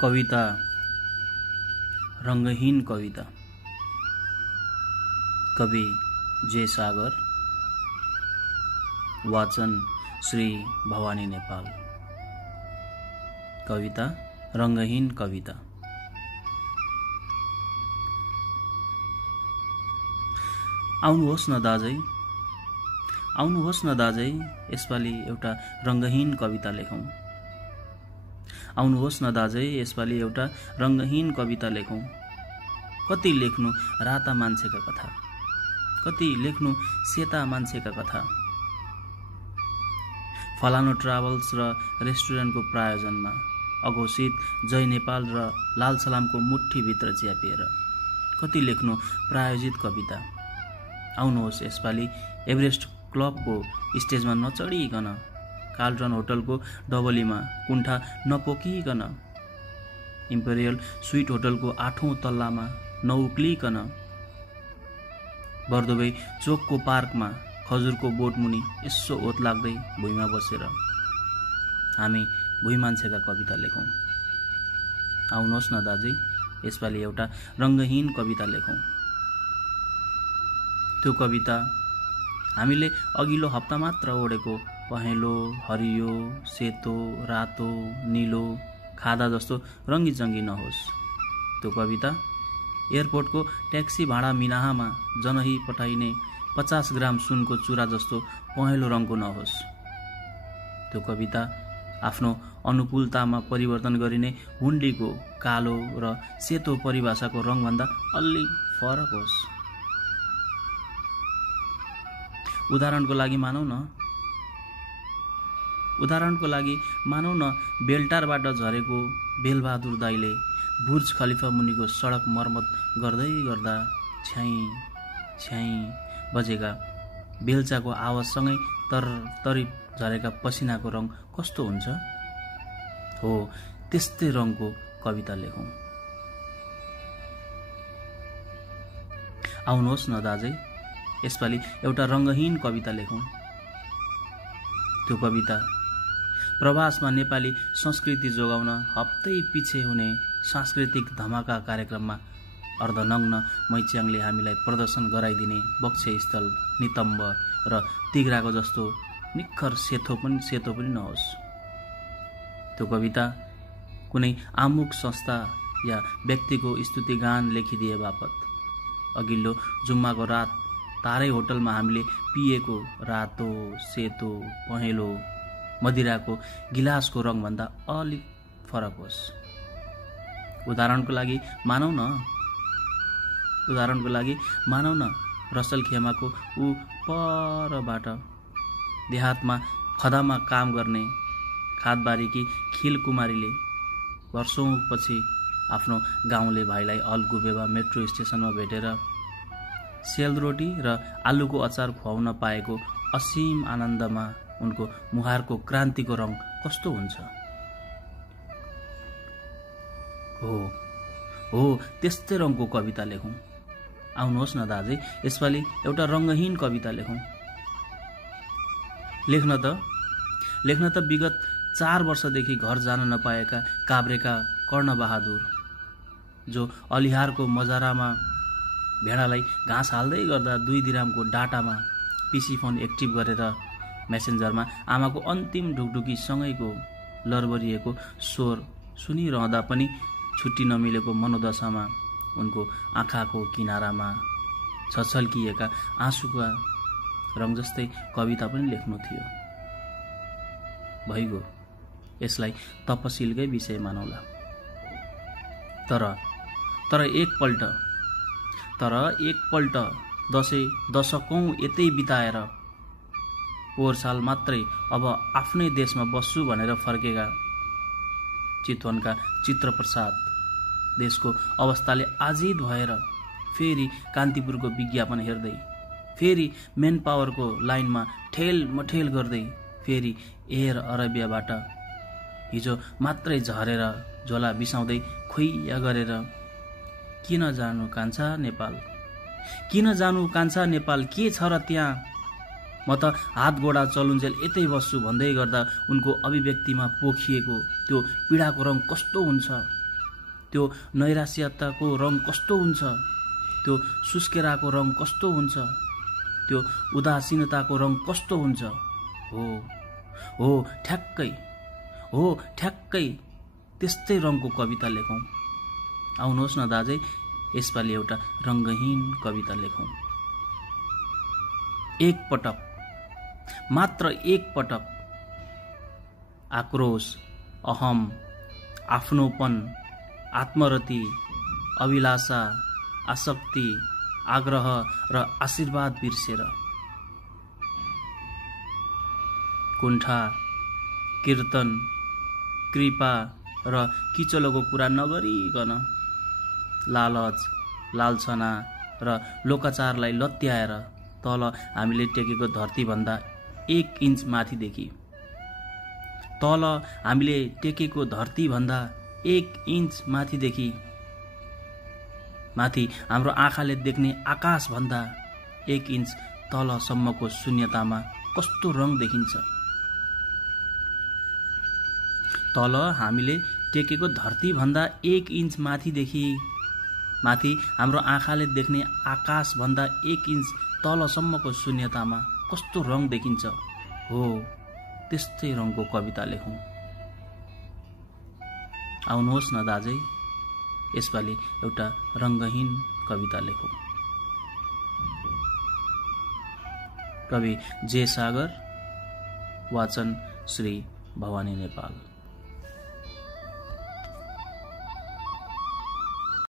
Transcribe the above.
कविता रंगहीन कविता। कवि जे सागर। वाचन श्री भवानी नेपाल। कविता रंगहीन कविता। आउनुहोस् न दाजै, आउनुहोस् न दाजै, यसपालि एउटा रंगहीन कविता लेखौं। आउनुहोस् न दाजै, यसपालि एउटा रंगहीन कविता लेखौं। कति लेख्नु राता मान्छेका कथा, कति लेख्नु सेता मान्छेका कथा। फलानो ट्राभल्स र रेस्टुरेन्टको प्रायोजनमा अघोषित जय नेपाल र लाल सलामको मुठ्ठीभित्र च्यापिएर कति लेख्नु प्रायोजित कविता। आउनुहोस् यसपालि एभरेस्ट क्लबको स्टेजमा नचढिकन, कार्लटन होटलको डबलीमा कुण्ठा नपोकिकन, इम्पेरियल स्वीट होटलको 8औं तल्लामा नउक्लिकन, बर्दोबई चोकको पार्कमा खजुरको बोटमुनि यसो ओत लाग्दै भुइँमा बसेर हामी भुइँ मान्छेका कविता लेखौं। आउनुहोस् न दाजै, यसपालि एउटा रंगहीन कविता लेखौं। त्यो कविता हामीले अघिल्लो हप्ता मात्र ओढेको पहेँलो, हरियो, सेतो, रातो, नीलो, खादा जस्तो रङ्गीचङ्गी नहोस्। त्यो कविता एयरपोर्टको ट्याक्सी भाडा मिनाहामा जनही पठाइने 50 ग्राम सुनको चुरा जस्तो पहेँलो रङको नहोस्। त्यो कविता आफ्नो अनुकूलतामा परिवर्तन गरिने हुन्डीको कालो र सेतो परिभाषाको रङभन्दा अलि फरक होस्। उदाहरणको लागि मानौ न बेलटारबाट झरेको बेलबहादुर दाइले बुर्ज खलिफा मुनिको सडक मर्मत गर्दै गर्दा छ्याई छ्याई बजेका बेलचाको आवाजसँगै तरतरी झरेका पसिनाको रङ कस्तो हुन्छ हो, त्यस्तै रङको कविता लेखौं। आउनुहोस् न दाजै, यसपालि एउटा रंगहीन कविता लेखौं। त्यो कविता प्रवासमा नेपाली संस्कृति जोगाउन हप्तै पछि हुने सांस्कृतिक धमाका कार्यक्रममा अर्धनग्न मैच्याङले हामीलाई प्रदर्शन गराइदिने वक्षस्थल, नितम्ब र तिघ्राको जस्तो निखर सेतो पनि नहोस्। त्यो कविता कुनै आमुख संस्था या व्यक्तिको स्तुतिगान लेखिदिए बापत अघिल्लो जुम्माको रात तारै होटलमा हामीले पिएको रातो, सेतो, पहेँलो मदिराको गिलासको रङभन्दा अलिक फरक होस्। उदाहरणको लागि मानौ न रसल खेमाको ऊ परबाट देहातमा खदामा काम गर्ने खादबारीकी खिल कुमारीले वर्षौंपछि आफ्नो गाउँले भाइलाई अल्गुबेवा मेट्रो स्टेसनमा भेटेर सेलरोटी र आलुको अचार खुवाउन पाएको असीम आनन्दमा उनको मुहारको क्रान्तिको रङ कस्तो हुन्छ हो, त्यस्तै रङको कविता लेखौं। आउनुहोस् न दाजै, यसपालि एउटा रंगहीन कविता लेखौं। लेख्न त विगत 4 वर्षदेखि घर जान नपाएका काभ्रेका कर्णबहादुर, जो अलिहारको मजारामा भेडालाई घाँस हाल्दै गर्दा 2 दिरामको डाटामा पिसी फोन एक्टिभ गरेर मेसेन्जरमा आमाको अन्तिम ढुकढुकी सँगैको लरबरिएको स्वर सुनिरहँदा पनि छुट्टी नमिलेको मनोदशामा उनको आँखाको किनारामा छछल्किएका आँसुका रङ जस्तै कविता पनि लेख्नु थियो। भइगयो, यसलाई तपसिलकै विषय मानौला। तर एकपल्ट दशकौं यतै बिताएर पोहोर साल मात्रै अब आफ्नै देशमा बस्छु भनेर फर्केका चितवनका चित्रप्रसाद देशको अवस्थाले आजित भएर फेरि कान्तिपुरको विज्ञापन हेर्दै, फेरि मेन पावरको लाइनमा ठेल मठेल गर्दै, फेरि एयर अरेबियाबाट हिजो मात्रै झरेर झोला बिसाउँदै खुइया गरेर किन जानु कान्छा नेपाल, के छ र त्यहाँ, म त हात गोडा चलुन्जेल यतै बस्छु भन्दै गर्दा उनको अभिव्यक्तिमा पोखिएको त्यो पीडाको रङ कस्तो हुन्छ त्यो नैराश्यताको रङ कस्तो हुन्छ, त्यो सुस्केराको रङ कस्तो हुन्छ, त्यो उदासीनताको रङ कस्तो हुन्छ। हो ठ्याक्कै त्यस्तै रङको कविता लेखौँ। आउनुहोस् न दाजै, यसपालि एउटा रङ्गहीन कविता लेखौँ। एकपटक, मात्र एकपटक आक्रोश, अहम, आफ्नोपन, आत्मरति, अभिलाषा, आसक्ति, आग्रह र आशीर्वाद बिर्सेर कुण्ठा, कीर्तन, कृपा र किचलोको कुरा नगरिकन लालच, लालछना र लोकाचारलाई लत्याएर तल हामीले टेकेको धरतीभन्दा 1 इन्च माथिदेखि माथि हाम्रो आँखाले देख्ने आकाशभन्दा 1 इन्च तलसम्मको शून्यतामा कस्तो रङ देखिन्छ। तल हामीले टेकेको धरतीभन्दा 1 इन्च माथि हाम्रो आँखाले देख्ने आकाशभन्दा 1 इन्च तलसम्मको शून्यतामा कस्तो रङ देखिन्छ। हो, त्यस्तै रङको कविता लेखौँ। आउनुहोस् न दाजै, यसपालि एउटा रङ्गहीन कविता लेखौँ। कवि जे सागर, वाचन श्री भवानी नेपाल।